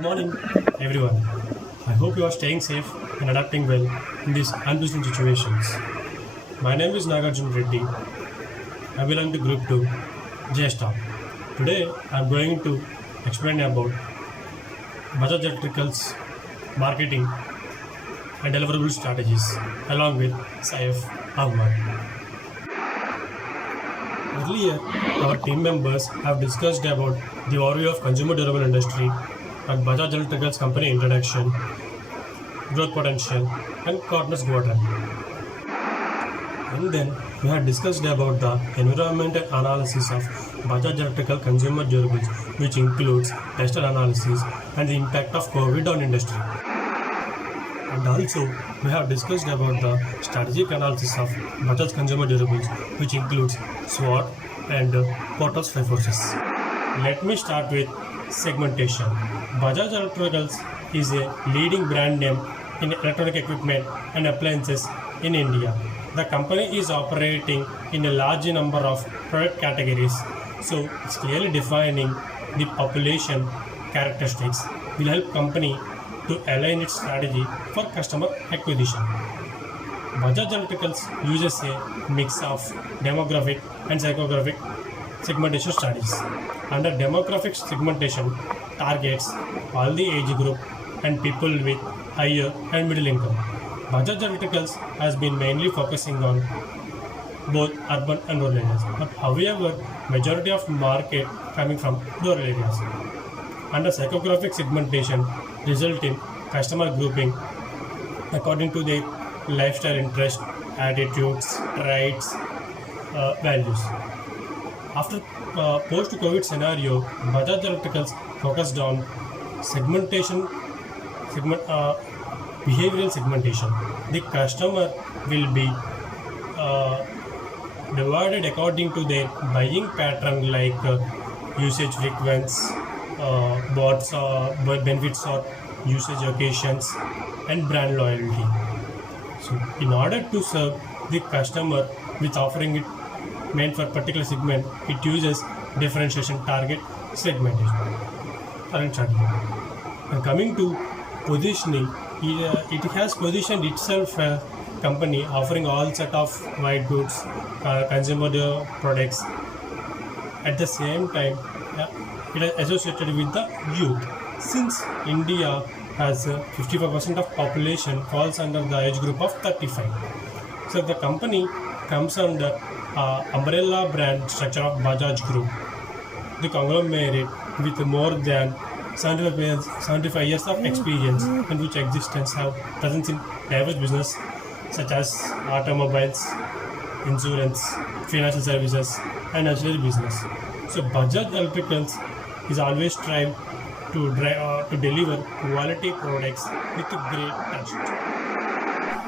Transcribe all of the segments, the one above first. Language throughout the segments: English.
Good morning, everyone. I hope you are staying safe and adapting well in these unprecedented situations. My name is Nagarjun Reddy. I belong to Group 2, JSTOP. Today, I am going to explain about Bajaj Electricals marketing and deliverable strategies along with Saif Ahmad. Earlier, our team members have discussed about the overview of consumer durable industry and Bajaj Electricals company introduction, growth potential, and corners quadrant. And then we have discussed about the environmental analysis of Bajaj Electrical consumer durables, which includes tested analysis and the impact of COVID on industry. And also, we have discussed about the strategic analysis of Bajaj consumer durables, which includes SWOT and Porter's Five Forces. Let me start with segmentation. Bajaj Electricals is a leading brand name in electronic equipment and appliances in India. The company is operating in a large number of product categories, so it's clearly defining the population characteristics will help company to align its strategy for customer acquisition. Bajaj Electricals uses a mix of demographic and psychographic segmentation strategies. Under demographic segmentation targets all the age group and people with higher and middle income. Bajaj Electricals has been mainly focusing on both urban and rural areas, but however, majority of market coming from rural areas. Under psychographic segmentation, result in customer grouping according to their lifestyle interest, attitudes, traits, values. After post-COVID scenario, Bajaj Electricals focused on behavioral segmentation. The customer will be divided according to their buying pattern, like usage frequency, benefits or usage occasions, and brand loyalty. So, in order to serve the customer with offering it meant for particular segment, it uses differentiation target segmentation. And coming to positioning, it has positioned itself as a company offering all set of white goods, consumer products. At the same time, it is associated with the youth. Since India has 55% of population falls under the age group of 35. So the company comes under umbrella brand structure of Bajaj Group, the conglomerate with more than 75 years of experience and which existence have presence in diverse business such as automobiles, insurance, financial services, and ancillary business. So Bajaj Electricals is always strive to deliver quality products with great trust.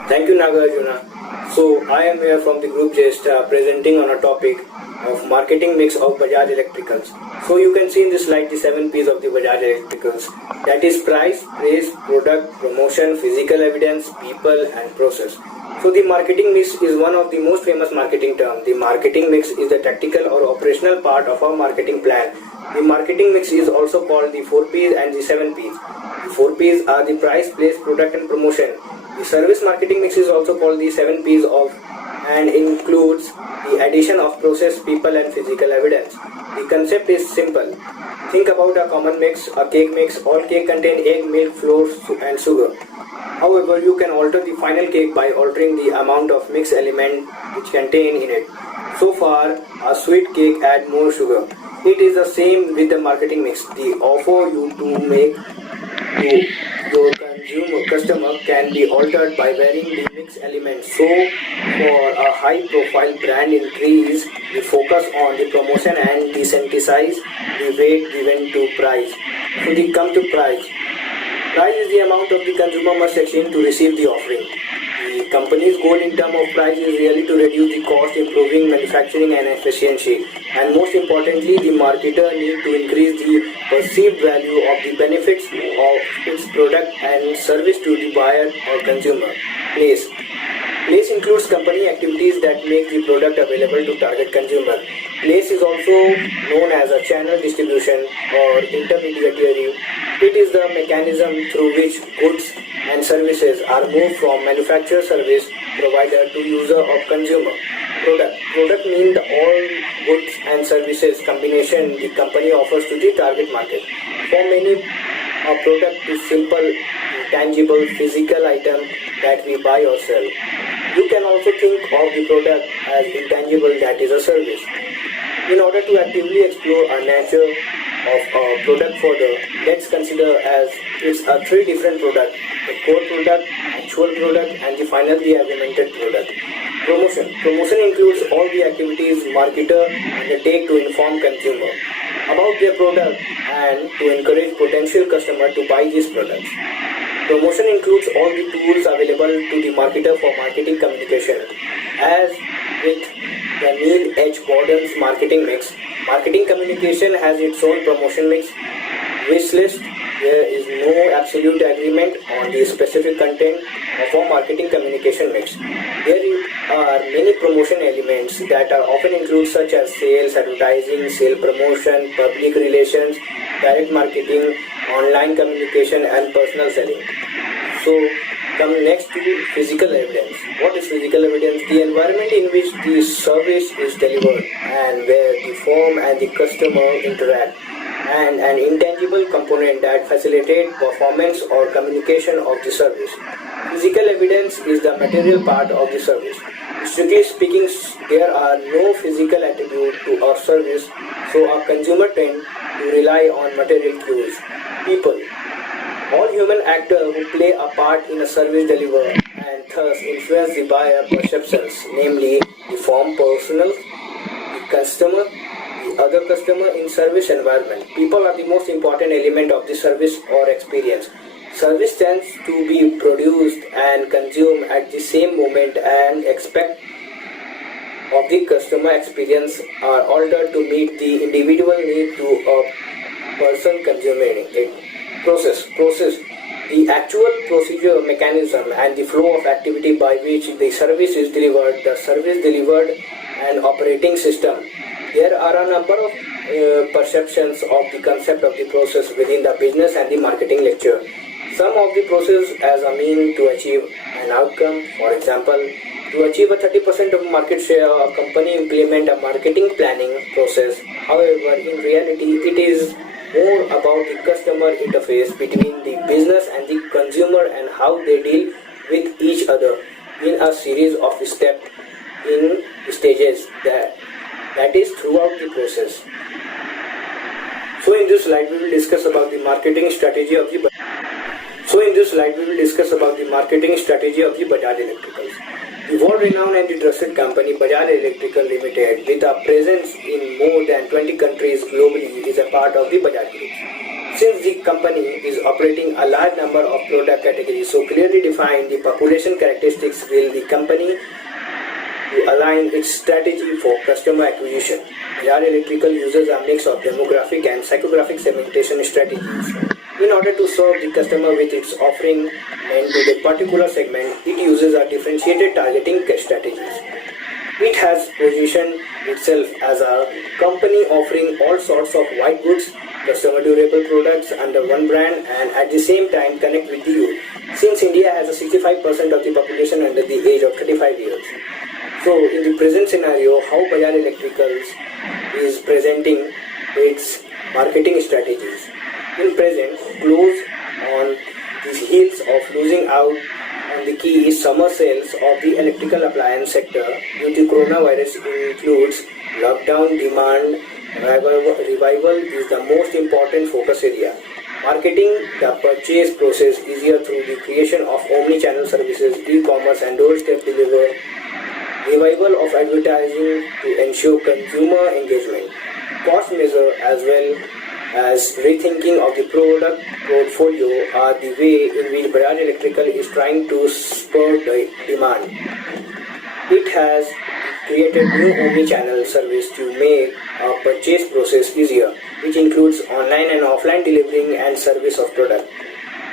Thank you, Nagarjuna. So I am here from the group just presenting on a topic of marketing mix of Bajaj Electricals. So you can see in this slide the 7 P's of the Bajaj Electricals. That is price, praise, product, promotion, physical evidence, people, and process. So the marketing mix is one of the most famous marketing terms. The marketing mix is the tactical or operational part of our marketing plan. The marketing mix is also called the 4 P's and the 7 P's. The 4 P's are the price, place, product, and promotion. The service marketing mix is also called the 7 P's of and includes the addition of process, people, and physical evidence. The concept is simple. Think about a common mix, a cake mix. All cake contain egg, milk, flour, and sugar. However, you can alter the final cake by altering the amount of mix element which contain in it. So far, a sweet cake add more sugar. It is the same with the marketing mix. The offer you to make to your customer can be altered by varying the mix elements. So, for a high-profile brand increase, the focus on the promotion and desensitize the weight given to price. So, the come to price. Price is the amount of the consumer must exchange to receive the offering. The company's goal in terms of price is really to reduce the cost, improving manufacturing and efficiency. And most importantly, the marketer need to increase the perceived value of the benefits of its product and service to the buyer or consumer. Place. Place includes company activities that make the product available to target consumer. Place is also known as a channel distribution or intermediary It is the mechanism through which goods and services are moved from manufacturer service provider to user or consumer. Product means all goods and services combination the company offers to the target market. For many, a product is simple, tangible, physical item that we buy or sell. You can also think of the product as intangible, that is a service. In order to actively explore a nature of a product further, let's consider as it's a three different product: the core product, actual product, and the final, the augmented product. Promotion. Promotion includes all the activities marketer undertake to inform consumer about their product and to encourage potential customer to buy these products. Promotion includes all the tools available to the marketer for marketing communication. As with the Neil H. Gordon's marketing mix, marketing communication has its own promotion mix. Wish list. There is no absolute agreement on the specific content of a marketing communication mix. There are many promotion elements that are often included, such as sales, advertising, sale promotion, public relations, direct marketing, online communication, and personal selling. So, come next to physical evidence. What is physical evidence? The environment in which the service is delivered and where the firm and the customer interact, and an intangible component that facilitates performance or communication of the service. Physical evidence is the material part of the service. Strictly speaking, there are no physical attributes to a service, so a consumer tends to rely on material cues. People. All human actors who play a part in a service deliver and thus influence the buyer perceptions, namely the firm personnel, the customer, the other customer in service environment. People are the most important element of the service or experience. Service tends to be produced and consumed at the same moment, and aspects of the customer experience are altered to meet the individual need to a person consuming it. Process. The actual procedure, mechanism, and the flow of activity by which the service is delivered, the service delivered, and operating system. There are a number of perceptions of the concept of the process within the business and the marketing lecture. Some of the process as a mean to achieve an outcome. For example, to achieve a 30% of market share, a company implement a marketing planning process. However, in reality, it is more about the customer interface between the business and the consumer and how they deal with each other in a series of steps in stages that is throughout the process. So in this slide we will discuss about the marketing strategy of the Bajaj Electricals. The world-renowned and the trusted company Bajaj Electrical Limited, with a presence in more than 20 countries globally, is a part of the Bajaj Group. Since the company is operating a large number of product categories, so clearly defined the population characteristics will the company to align its strategy for customer acquisition. Bajaj Electrical uses a mix of demographic and psychographic segmentation strategies. In order to serve the customer with its offering and to the particular segment, it uses a differentiated targeting strategies. It has positioned itself as a company offering all sorts of white goods, customer durable products under one brand, and at the same time connect with the youth. Since India has a 65% of the population under the age of 35 years. So in the present scenario, how Bajaj Electricals is presenting its marketing strategies. In present, close on the heels of losing out on the key summer sales of the electrical appliance sector due to coronavirus includes lockdown demand revival is the most important focus area. Marketing the purchase process easier through the creation of omni-channel services, e-commerce and doorstep delivery. Revival of advertising to ensure consumer engagement. Cost measure as well as rethinking of the product portfolio are the way in which Bajaj Electrical is trying to spur the demand. It has created new omni-channel service to make a purchase process easier, which includes online and offline delivering and service of product.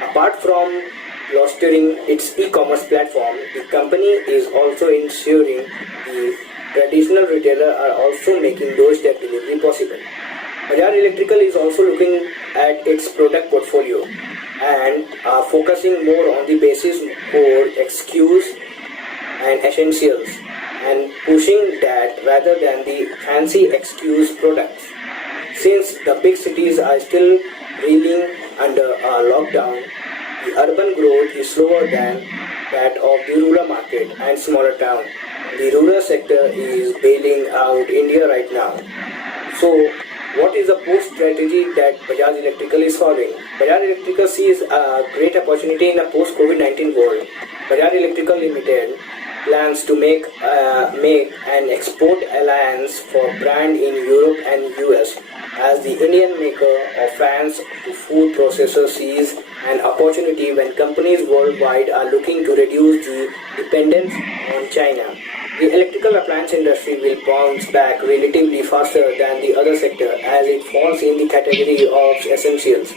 Apart from bolstering its e-commerce platform, the company is also ensuring the traditional retailer are also making doorstep delivery possible. Bajaj Electrical is also looking at its product portfolio and focusing more on the basis core, excuse and essentials and pushing that rather than the fancy excuse products. Since the big cities are still reeling under a lockdown, the urban growth is slower than that of the rural market and smaller town. The rural sector is bailing out India right now. So, what is the post strategy that Bajaj Electrical is following? Bajaj Electrical sees a great opportunity in a post COVID-19 world. Bajaj Electrical Limited plans to make an export alliance for brand in Europe and US as the Indian maker of fans to food processors sees an opportunity when companies worldwide are looking to reduce the dependence on China. The electrical appliance industry will bounce back relatively faster than the other sector as it falls in the category of essentials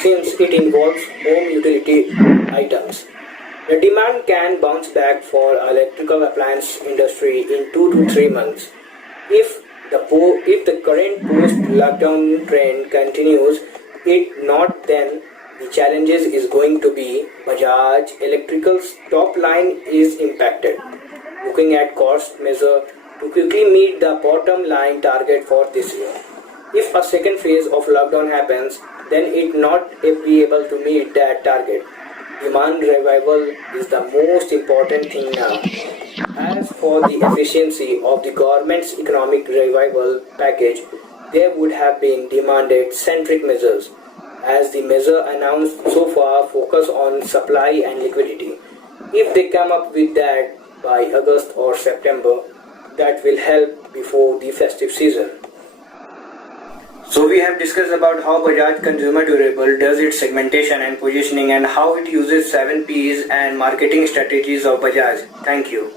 since it involves home utility items. The demand can bounce back for electrical appliance industry in 2 to 3 months. If the current post-lockdown trend continues, if not, then the challenges is going to be Bajaj Electrical's top line is impacted. Looking at cost measure to quickly meet the bottom line target for this year. If a second phase of lockdown happens, then it not be able to meet that target. Demand revival is the most important thing now. As for the efficiency of the government's economic revival package, there would have been demanded centric measures, as the measure announced so far focus on supply and liquidity. If they come up with that by August or September, that will help before the festive season. So we have discussed about how Bajaj Consumer Durable does its segmentation and positioning and how it uses 7 Ps and marketing strategies of Bajaj. Thank you.